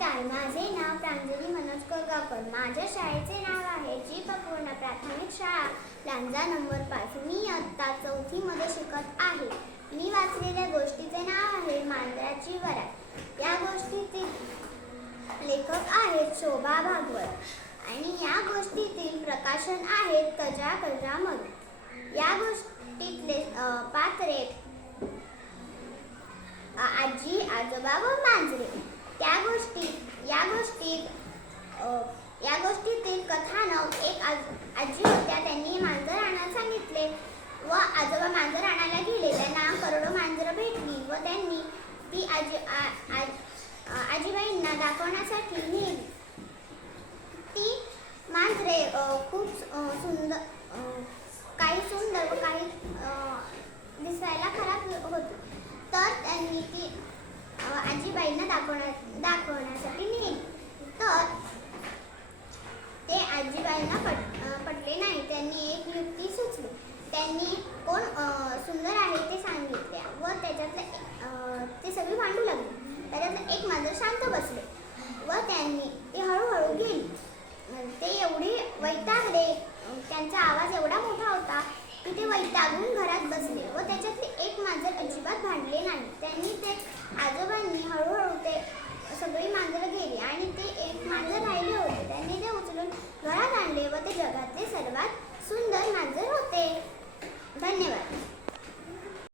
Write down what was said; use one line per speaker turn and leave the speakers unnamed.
नमस्कार. माझे नाव प्रांजली मनोज कोरगावकर. माझ्या शाळेचे नाव आहे जी पपूर्ण प्राथमिक शाळा लांजा नंबर पाच. मी आत्ता चौथीमध्ये शिकत आहे. मी वाचलेल्या गोष्टीचे नाव आहे मांजराची वरात या गोष्टीतील लेखक आहेत शोभा भागवत. आणि या गोष्टीतील प्रकाशन आहेत कजा कजा मधू. या गोष्टीतले पात्रे आजी आजोबा व मांजरे. त्या गोष्टीत या गोष्टीत या गोष्टीतील कथानक एक आज आजी होत्या त्यांनी मांजर आणायला सांगितले व आजोबा मांजर आणायला गेले त्यांना करोडो मांजरं भेटली व त्यांनी ती आजी आ- आ- आ- आजीबाईंना दाखवण्यासाठी नेली ती मांजरे अ, खूप अ, सुंदर अ, काही सुंदर व काही अ, दिसायला खराब होती तर त्यांनी ती अ, आईला दाखवण्या दाखवण्यासाठी नेली तर ते आजीबाईंना पट पटले नाही. त्यांनी एक युक्ती सुचली. त्यांनी कोण सुंदर आहे ते सांगितले व त्याच्यातलं एक- ते सगळी भांडू लागली. त्याच्यातलं एक मांजर शांत बसले व त्यांनी ती हळूहळू गेली. ते एवढे वैतागले त्यांचा आवाज एवढा मोठा होता की ते वैतागून घरात बसले व त्याच्यातले ते जगातले सर्वात